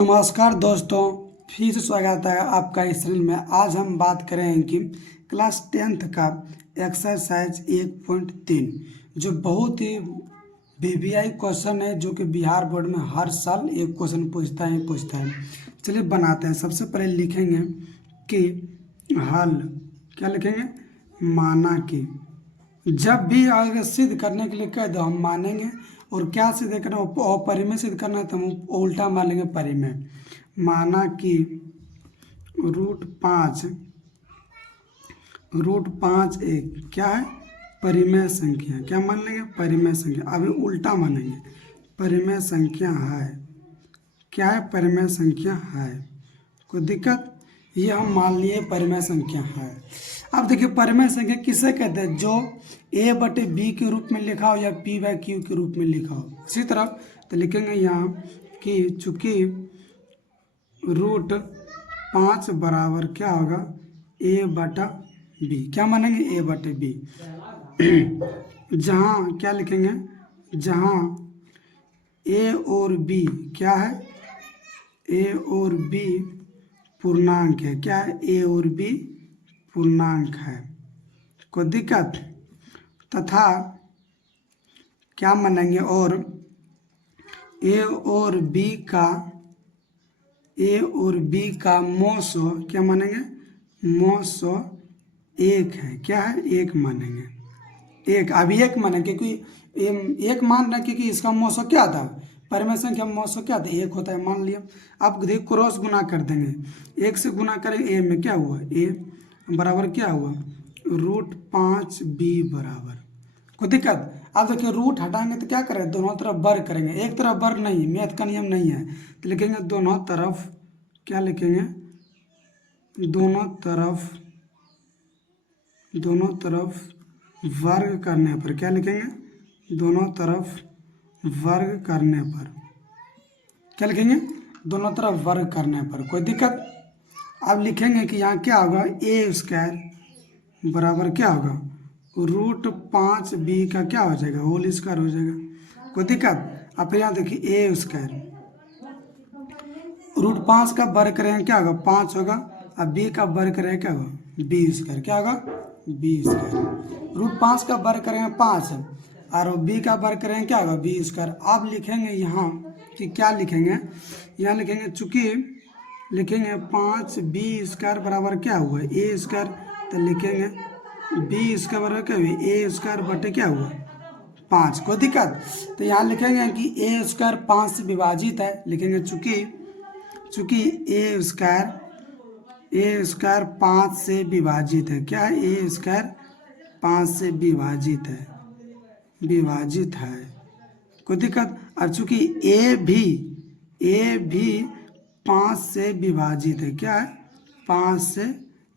नमस्कार दोस्तों, फिर से स्वागत है आपका इस चैनल में। आज हम बात करेंगे कि क्लास 10th का एक्सरसाइज 1.3 जो बहुत ही वीवीआई क्वेश्चन है, जो कि बिहार बोर्ड में हर साल एक क्वेश्चन पूछता है। चलिए बनाते हैं। सबसे पहले लिखेंगे कि हल क्या लिखेंगे, माना कि। जब भी अगर सिद्ध करने के लिए कह दो हम मानेंगे, और क्या सिद्ध करना है, परिमेय सिद्ध करना है तो हम उल्टा मान लेंगे परिमेय। माना कि रूट पाँच एक क्या है, परिमेय संख्या। क्या मान लेंगे, परिमेय संख्या। अभी उल्टा मानेंगे, परिमेय संख्या है। क्या है, परिमेय संख्या है। कोई दिक्कत, ये हम मान लिए परिमेय संख्या है। अब देखिए परिमेय संख्या किसे कहते हैं, जो a/b के रूप में लिखा हो या p/q के रूप में लिखा हो। इसी तरह तो लिखेंगे यहाँ कि चूंकि रूट 5 बराबर क्या होगा, a/b। क्या मानेंगे, a/b। जहाँ क्या लिखेंगे, जहाँ a और b क्या है, a और b पूर्णांक है। क्या है, a और b पूर्णांक है। कोई दिक्कत, तथा क्या मानेंगे, और a और b का मौसो क्या मानेंगे, मौसो एक है। क्या है, एक मानेंगे, एक। अभी एक मानेंगे क्योंकि एक मान रहे, क्योंकि इसका मौसो क्या था, परिमेय संख्या मौसो क्या था, एक होता है, मान लिया। अब देखिए क्रॉस गुना कर देंगे, एक से गुना करेंगे, a में क्या हुआ, a बराबर क्या हुआ, रूट 5b बराबर। कोई दिक्कत। अब देखिए रूट हटाएंगे तो क्या करेंगे, दोनों तरफ वर्ग करेंगे। एक तरफ वर्ग नहीं, मैथ का नियम नहीं है, तो लिखेंगे दोनों तरफ। क्या लिखेंगे, दोनों तरफ वर्ग करने पर। क्या लिखेंगे, दोनों तरफ वर्ग करने पर। क्या लिखेंगे, दोनों तरफ वर्ग करने पर। कोई दिक्कत। अब लिखेंगे कि यहाँ क्या होगा, a² बराबर क्या होगा, रूट 5b का क्या हो जाएगा, होल स्क्वायर हो जाएगा। कोई दिक्कत। अब फिर यहाँ देखिए a², रूट 5 का वर्ग करेंगे क्या होगा, 5 होगा। अब b का वर्ग करेंगे क्या होगा, b²। क्या होगा, b²। रूट 5 का वर्ग करेंगे 5, और b का वर्ग करेंगे क्या होगा, b²। अब लिखेंगे यहाँ कि क्या लिखेंगे, यहाँ लिखेंगे चूंकि लिखेंगे 5b² बराबर क्या हुआ, a²। तो लिखेंगे b² बराबर क्या हुआ, a² बटे क्या हुआ, 5। कोई दिक्कत। तो यहाँ लिखेंगे कि a² 5 से विभाजित है। लिखेंगे चूंकि a² 5 से विभाजित है। क्या है, a² 5 से विभाजित है। कोई दिक्कत। और चूंकि a भी 5 से विभाजित है। क्या है, 5 से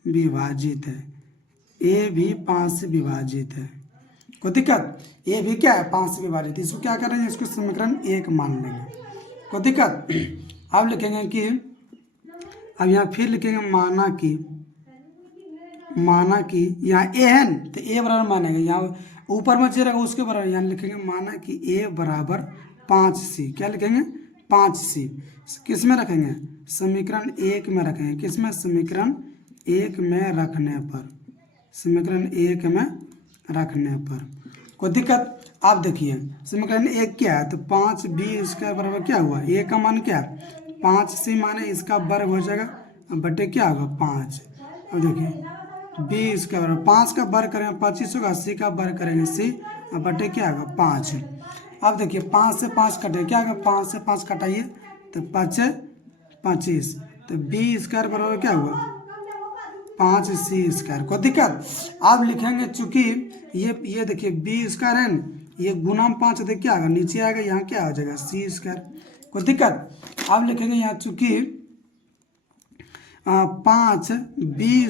विभाजित है। a भी 5 से विभाजित है। कोई दिक्कत। a भी क्या है, 5 से विभाजित। इसको क्या करेंगे, इसको समीकरण 1 मान लेंगे। कोई दिक्कत। अब लिखेंगे कि, अब यहाँ फिर लिखेंगे माना कि यहाँ a है न, तो a बराबर मानेंगे, यहाँ ऊपर में जो रहेगा उसके बराबर। यहाँ लिखेंगे माना कि a बराबर 5c। क्या लिखेंगे, 5c। किस में रखेंगे, समीकरण 1 में रखेंगे। किस में, समीकरण 1 में रखने पर। समीकरण 1 में रखने पर। कोई दिक्कत। आप देखिए समीकरण 1 क्या है, तो 5b² बराबर क्या हुआ, a का मान क्या है, 5c माने इसका वर्ग हो जाएगा, बटे क्या होगा, 5। अब देखिए b² बराबर 5 का वर्ग करेंगे 25 होगा, c का वर्ग करेंगे c, बटे क्या होगा, 5। अब देखिए 5 से 5 कटे, क्या होगा, 5 से 5 कटाइए तो 5 25। तो b² बराबर क्या हुआ, 5c²। कोई दिक्कत। अब लिखेंगे चूंकि ये देखिए b² है न, ये गुना 5 देखिए क्या आएगा, नीचे आएगा, यहाँ क्या आ जाएगा, c²। कोई दिक्कत। अब लिखेंगे यहाँ चूंकि 5 b²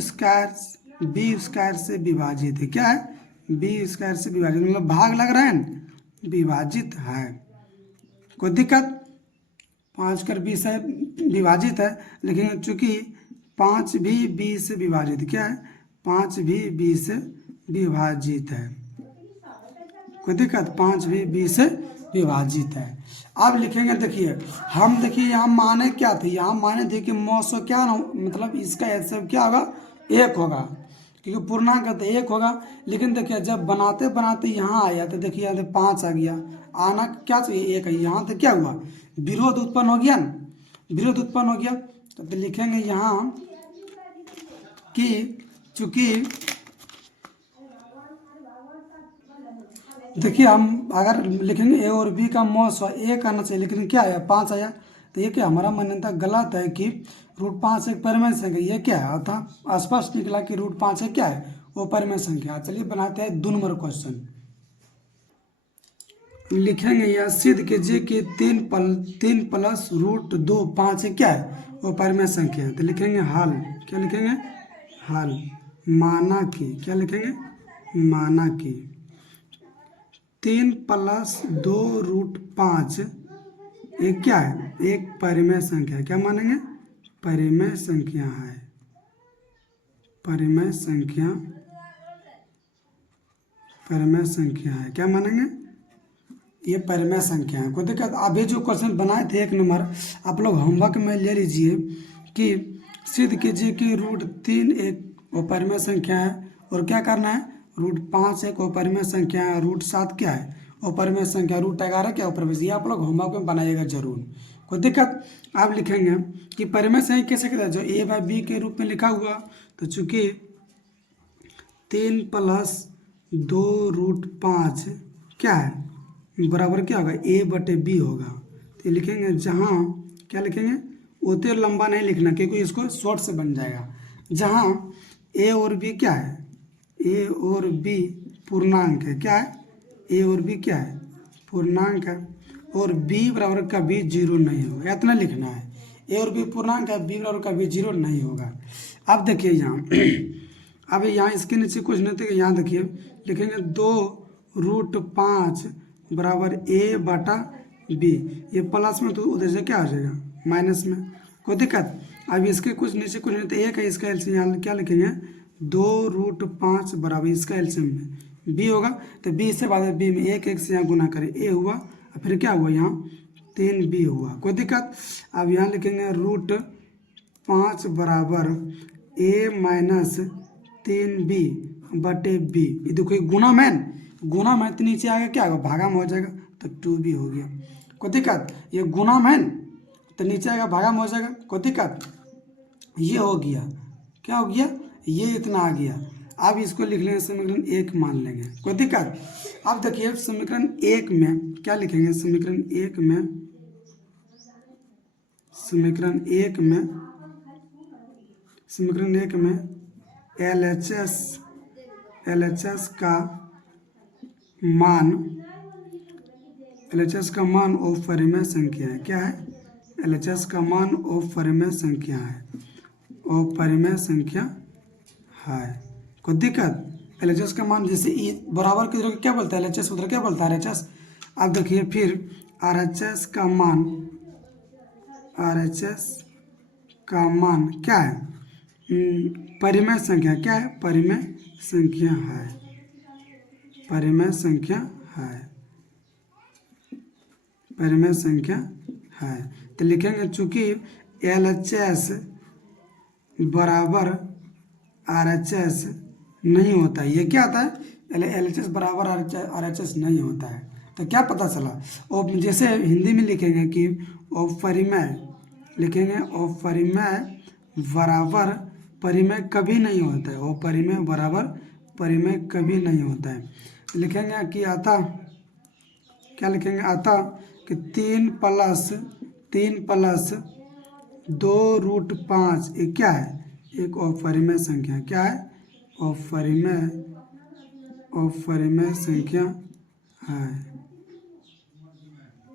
से विभाजित है। क्या है, b² से विभाजित, मतलब भाग लग रहा है न, विभाजित है। कोई दिक्कत। 5 से विभाजित है। लेकिन चूंकि 5 भी b से विभाजित, क्या है, 5 भी b से विभाजित है। कोई दिक्कत, 5 भी b से विभाजित है। अब लिखेंगे, देखिए हम, देखिए यहाँ माने क्या थे, यहाँ माने थे कि मौसो क्या ना, मतलब इसका एचसीएफ क्या होगा, 1 होगा, क्योंकि पूर्णांक है तो 1 होगा। लेकिन देखिए जब बनाते बनाते यहाँ आया तो देखिए यहाँ 5 आ गया, आना क्या चाहिए 1 है, यहाँ तो क्या हुआ, विरोध उत्पन्न हो गया ना, विरोध उत्पन्न हो गया। तो लिखेंगे यहाँ कि चूंकि देखिए हम अगर लिखेंगे ए और बी का मौसम 1 आना चाहिए, लेकिन क्या आया, 5 आया। तो ये क्या हमारा मान्यता गलत है कि √5 एक परिमेय संख्या, ये क्या है, अतः स्पष्ट निकला कि √5 है क्या है, वो परिमेय संख्या। चलिए बनाते हैं 2 नंबर क्वेश्चन। लिखेंगे यह सिद्ध कीजिए कि 3 + √2 5 है क्या है, वो परिमेय संख्या है। तो लिखेंगे हल, क्या लिखेंगे, हल, माना कि, क्या लिखेंगे, माना कि 3 + 2√5 एक क्या है, एक परिमेय संख्या है। क्या मानेंगे, परिमेय संख्या है, परिमेय संख्या, परिमेय संख्या है। क्या मानेंगे, ये परिमेय संख्या है। कोई दिक्कत, अभी जो क्वेश्चन बनाए थे 1 नंबर, आप लोग होमवर्क में ले लीजिए कि सिद्ध कीजिए कि √3 एक वो परिमेय संख्या है, और क्या करना है, √5 एक वो परिमेय संख्या है, √7 क्या है, वो परिमेय संख्या, √11 क्या वो परिमेय, ये आप लोग होमवर्क में बनाइएगा जरूर। कोई दिक्कत। आप लिखेंगे कि परिमेय संख्या कैसे कहता है, जो a/b के रूप में लिखा हुआ, तो चूंकि 3 + 2√5 क्या है, बराबर क्या होगा, a/b होगा। तो लिखेंगे जहाँ, क्या लिखेंगे, उतने लंबा नहीं लिखना क्योंकि इसको शॉर्ट से बन जाएगा। जहाँ a और b क्या है, a और b पूर्णांक है, क्या है, a और b क्या है, पूर्णांक है, और b बराबर कभी 0 नहीं होगा, इतना लिखना है। a और b पूर्णांक है, b बराबर कभी 0 नहीं होगा। अब देखिए यहाँ अब यहाँ इसके नीचे कुछ नहीं थे, यहाँ देखिए लिखेंगे 2√5 बराबर a/b, ये प्लस में तो उधर से क्या आ जाएगा, माइनस में। कोई दिक्कत। अब इसके कुछ नीचे कुछ नहीं, तो 1 है, इसका एलसीएम यहाँ क्या लिखेंगे, 2√5 बराबर इसका एलसीएम में b होगा, तो b से बाद b में 1 से यहाँ गुना करें, a हुआ, और फिर क्या हुआ, यहाँ 3b हुआ। कोई दिक्कत। अब यहाँ लिखेंगे √5 बराबर a - 3b/b, ये देखो गुना में तो नीचे आएगा क्या होगा, भागा में हो जाएगा, तो 2b हो गया। कोई दिक्कत। ये गुना में तो नीचे आएगा, भागा में हो जाएगा, कोई दिक्कत। ये हो गया, क्या हो गया, ये इतना आ गया। अब इसको लिख लेंगे समीकरण 1 मान लेंगे, कोई दिक्कत। अब देखिए समीकरण 1 में क्या लिखेंगे, समीकरण 1 में LHS का मान और परिमेय संख्या है, क्या है, LHS का मान और परिमेय संख्या है, और परिमेय संख्या है। कोई दिक्कत। LHS का मान जैसे ई बराबर की जगह क्या बोलता है, LHS उधर क्या बोलता है, RHS। अब देखिए फिर RHS का मान क्या है, परिमेय संख्या, क्या है, परिमेय संख्या है, परिमेय संख्या है, परिमेय संख्या है। तो लिखेंगे चूंकि LHS बराबर RHS नहीं होता है, ये क्या होता है, LHS बराबर RHS नहीं होता है। तो क्या पता चला, और जैसे हिंदी में लिखेंगे कि अपरिमेय, लिखेंगे अपरिमेय बराबर परिमेय कभी नहीं होता है, अपरिमेय बराबर परिमेय कभी नहीं होता है। लिखेंगे कि अतः, क्या लिखेंगे, अतः कि 3 + 2√5 ये क्या है, एक अपरिमेय संख्या, क्या है, अपरिमेय संख्या है,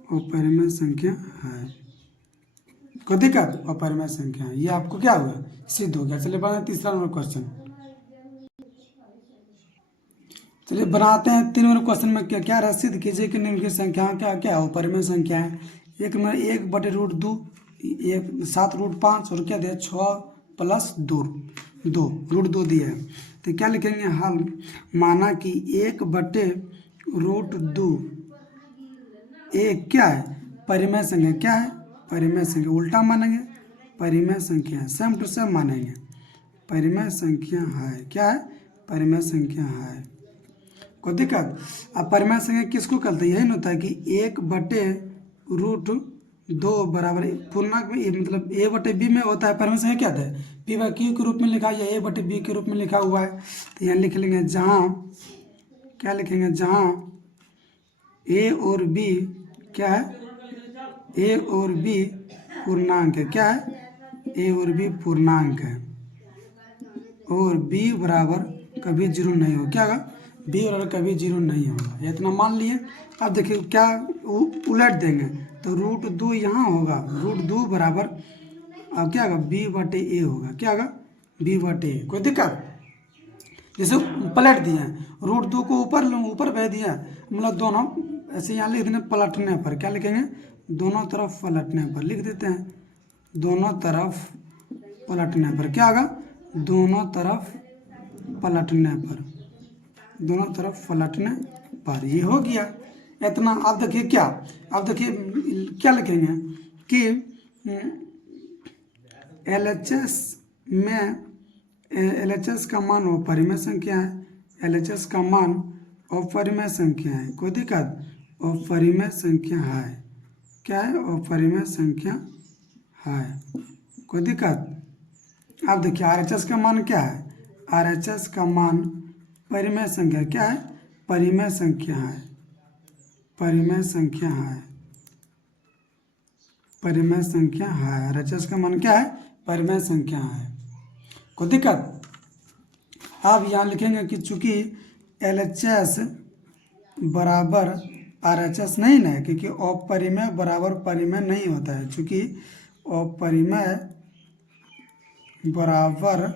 अपरिमेय संख्या है। कोई दिक्कत, अपरिमेय संख्या है, ये आपको क्या हुआ, सिद्ध हो गया। चलिए बनाते तीसरा नंबर क्वेश्चन। चलिए बनाते हैं 3 नंबर क्वेश्चन में क्या क्या सिद्ध कीजिए कि निम्नलिखित संख्याओं क्या क्या है, अपरिमेय संख्या है। 1 नंबर 1/√2, 7√5, और क्या दिया 6 + 2 √2 दिया है। तो क्या लिखेंगे, हल, माना कि 1/√2 ए क्या है, परिमेय संख्या। क्या है, परिमेय संख्या। उल्टा मानेंगे, परिमेय संख्या है, सेम टू सेम मानेंगे। परिमेय संख्या है, क्या है, परिमेय संख्या है। कोई दिक्कत। अब परिमेय संख्या किसको कहते हैं, यही ना होता है कि 1/√2 बराबर पूर्णांक में, मतलब a/b में होता है परिमेय संख्या। क्या होता है, p/q के रूप में लिखा है या a/b के रूप में लिखा हुआ है। तो यहाँ लिख लेंगे जहाँ, क्या लिखेंगे, जहाँ a और b क्या है, a और b पूर्णांक है। क्या है, a और b पूर्णांक है और b बराबर कभी जीरो नहीं हो। क्या होगा, b बराबर कभी जीरो नहीं होगा। ये इतना मान लिए। अब देखिए क्या उलट देंगे तो √2 यहाँ होगा, √2 बराबर, अब क्या होगा, b/a होगा। क्या होगा, b/a। कोई दिक्कत। जैसे पलट दिए, √2 को ऊपर भेज दिया, मतलब दोनों ऐसे यहाँ लिख देंगे पलटने पर। क्या लिखेंगे, दोनों तरफ पलटने पर लिख देते हैं, दोनों तरफ पलटने पर। क्या होगा, दोनों तरफ पलटने पर, दोनों तरफ पलटने पर। ये हो गया इतना। अब देखिए क्या, अब देखिए क्या लिखेंगे कि LHS में, LHS का मान अपरिमेय संख्या है, LHS का मान अपरिमेय संख्या है। कोई दिक्कत, अपरिमेय संख्या है। क्या है, अपरिमेय संख्या है। कोई दिक्कत। अब देखिए RHS का मान क्या है, RHS का मान परिमेय संख्या। क्या है, परिमेय संख्या है, परिमेय संख्या है, परिमेय संख्या है। RHS का मान क्या है, परिमेय संख्या है। कोई दिक्कत। अब यहाँ लिखेंगे कि चूंकि LHS बराबर RHS नहीं ना है, क्योंकि अपरिमेय बराबर परिमेय नहीं होता है। चूंकि अपरिमेय बराबर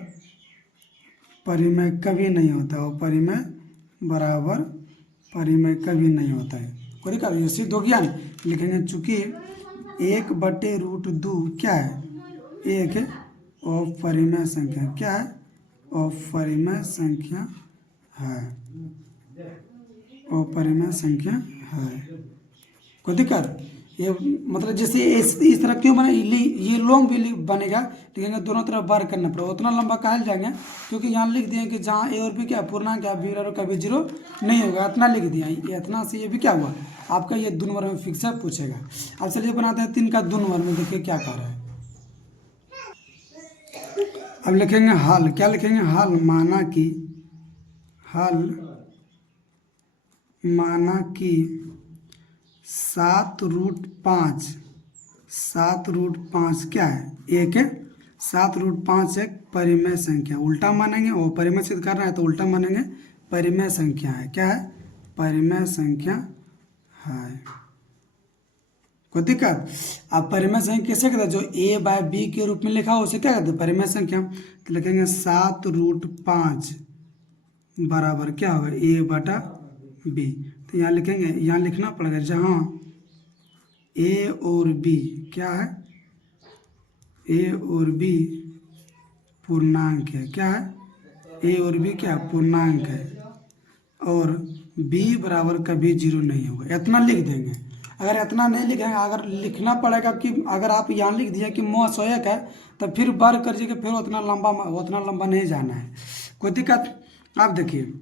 परिमेय कभी नहीं होता, अपरिमेय बराबर परिमेय कभी नहीं होता है। कोई दिक्कत, ये सिद्ध हो गया ना। लिखेंगे चूंकि 1/√2 क्या है, एक अपरिमेय संख्या। क्या है, अपरिमेय संख्या है, अपरिमेय संख्या है। कोई दिक्कत। ये मतलब जैसे इस तरह क्यों बना, ये लॉन्ग भी बनेगा, लिखेंगे दोनों तरफ बार करना पड़ेगा। उतना लंबा काहे जाएंगे, क्योंकि यहाँ लिख दिए कि जहाँ a और b क्या पूर्णांक क्या, b बराबर कभी जीरो नहीं होगा, इतना लिख दिया। ये इतना से ये भी क्या हुआ आपका, ये दो नंबर में फिक्स है, पूछेगा। अब चलिए बनाते हैं 3 का 2 नंबर में, देखिए क्या कर रहा है। अब लिखेंगे हल। क्या लिखेंगे, हल। माना कि, हल माना कि 7√5, 7√5 क्या है, एक है। 7√5 एक परिमेय संख्या। उल्टा मानेंगे, वो परिमेय सिद्ध करना है तो उल्टा मानेंगे, परिमेय संख्या है। क्या है, परिमेय संख्या है। कोई दिक्कत। अब परिमेय संख्या कैसे कहते हैं, जो a/b के रूप में लिखा हो उसे क्या कहते हैं, परिमेय संख्या। तो लिखेंगे 7√5 बराबर क्या होगा, a/b। तो यहाँ लिखेंगे, यहाँ लिखना पड़ेगा जहाँ a और b क्या है, a और b पूर्णांक है। क्या है, a और b क्या पूर्णांक है और b बराबर कभी जीरो नहीं होगा। इतना लिख देंगे। अगर इतना नहीं लिखेंगे, अगर लिखना पड़ेगा कि अगर आप यहाँ लिख दिया कि -1 है तो फिर बार कर दीजिए, फिर उतना लंबा नहीं जाना है। कोई दिक्कत। आप देखिए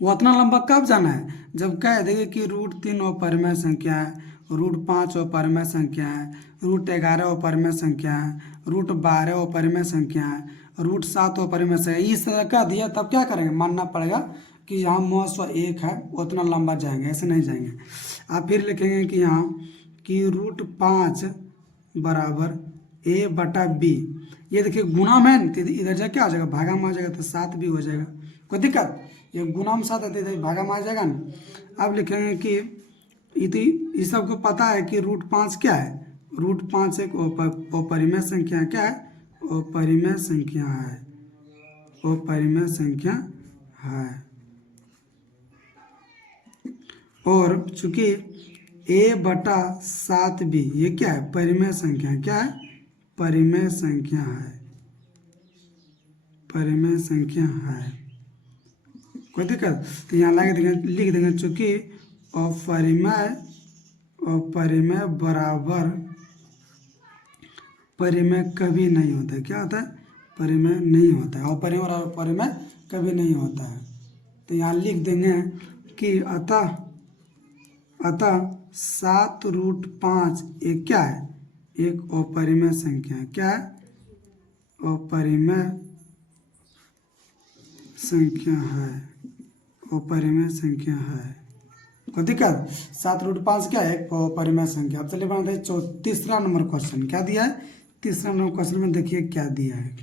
वो उतना लंबा कब जाना है, जब कह देंगे कि √3 अपरिमेय संख्या है, √5 अपरिमेय संख्या है, √11 अपरिमेय संख्या है, √12 अपरिमेय संख्या है, √7 अपरिमेय संख्या, इस तरह का दिया तब क्या करेंगे, मानना पड़ेगा कि यहाँ -1 है, उतना लंबा जाएंगे, ऐसे नहीं जाएंगे। आप फिर लिखेंगे कि यहाँ कि √5 बराबर a/b। ये देखिए गुणा में इधर जा क्या आ जाएगा, भागा में आ जाएगा तो 7 भी हो जाएगा। कोई दिक्कत। ये गुना में 7 आते भागा में आ जाएगा ना। अब लिखेंगे कि इस सबको पता है कि √5 क्या है, √5 एक अपरिमेय संख्या है। क्या है, अपरिमेय संख्या है, अपरिमेय संख्या है। और चूंकि a/7b ये क्या है, परिमेय संख्या है। क्या है, परिमेय संख्या है, परिमेय संख्या है। कोई दिक्कत। तो यहाँ लगे देंगे, लिख देंगे चूंकि अपरिमेय अपरिमेय बराबर परिमेय कभी नहीं होता है। क्या होता है? परिमेय नहीं होता है। अपरिमेय और परिमेय कभी नहीं होता है। तो यहाँ लिख देंगे कि अतः 7√5 एक क्या है? एक अपरिमेय संख्या है। क्या है? अपरिमेय संख्या है। अपरिमेय संख्या है। को दिक्कत? 7√5 क्या है? एक अपरिमेय संख्या। अब चलिए बनाते हैं तीसरा नंबर क्वेश्चन। क्या दिया है? तीसरा नंबर क्वेश्चन में देखिए क्या दिया है।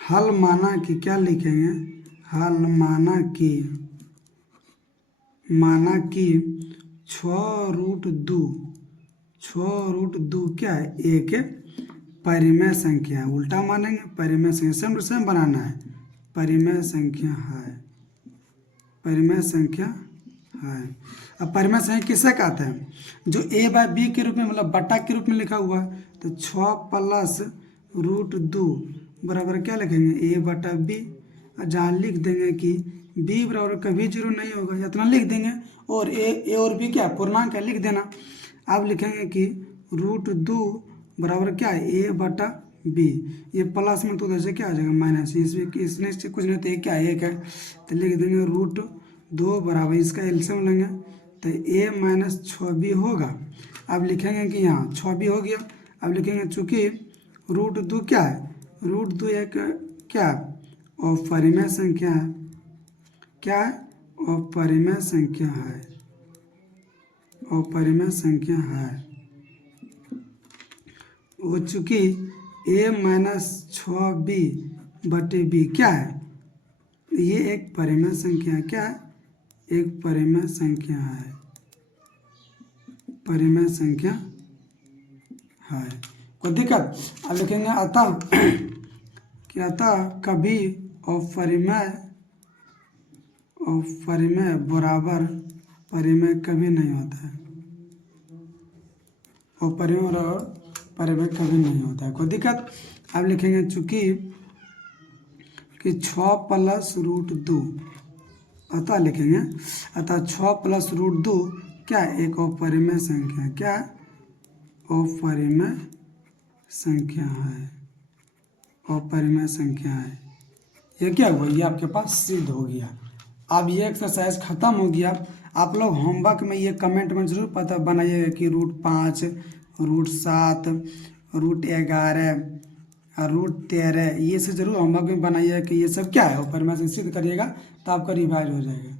हल माना कि क्या लिखेंगे? हल माना कि 6√2 क्या है? एक परिमेय संख्या है। उल्टा मानेंगे, परिमेय संख्या सेम टू सेम बनाना है। परिमेय संख्या है। परिमेय संख्या है। अब परिमेय संख्या किसे कहते हैं? जो a/b के रूप में, मतलब बटा के रूप में लिखा हुआ है। तो 6+√2 बराबर क्या लिखेंगे? a/b। जहाँ लिख देंगे कि b बराबर कभी 0 नहीं होगा, इतना लिख देंगे। और a और b क्या पूर्णांक है, लिख देना। अब लिखेंगे कि √2 बराबर क्या है? a/b। ये प्लस में तो जैसे क्या आ जाएगा? माइनस। इसमें से कुछ नहीं, तो ये क्या है? एक है। तो लिख देंगे √2 बराबर, इसका एलसीएम लेंगे तो a-6b होगा। अब लिखेंगे कि यहाँ 6b हो गया। अब लिखेंगे चूंकि √2 क्या है? √2 एक क्या? अपरिमेय संख्या है। क्या है? अपरिमेय संख्या है। अपरिमेय संख्या है। वो चूंकि a-6b/b क्या है? ये एक परिमेय संख्या है। क्या है? एक परिमेय संख्या है। परिमेय संख्या है। कोई दिक्कत? अब लिखेंगे अतः कि अतः कभी अपरिमेय बराबर परिमेय कभी नहीं होता है। अपरिमेय बराबर परिमेय कभी नहीं होता है। कोई दिक्कत? अब लिखेंगे चूंकि कि 6+√2, अतः लिखेंगे अतः 6+√2 क्या है? एक अपरिमेय संख्या है। क्या है? अपरिमेय संख्या है। अपरिमेय संख्या है। ये क्या हुआ? ये आपके पास सिद्ध हो गया। अब ये एक्सरसाइज खत्म हो गया। आप लोग होमवर्क में ये कमेंट में जरूर पता बनाइएगा कि √5, √7, √11 और √13 ये सब जरूर होमवर्क में बनाइएगा कि ये सब क्या है। अपरिमेय से सिद्ध करिएगा तो आपका रिवाइज हो जाएगा।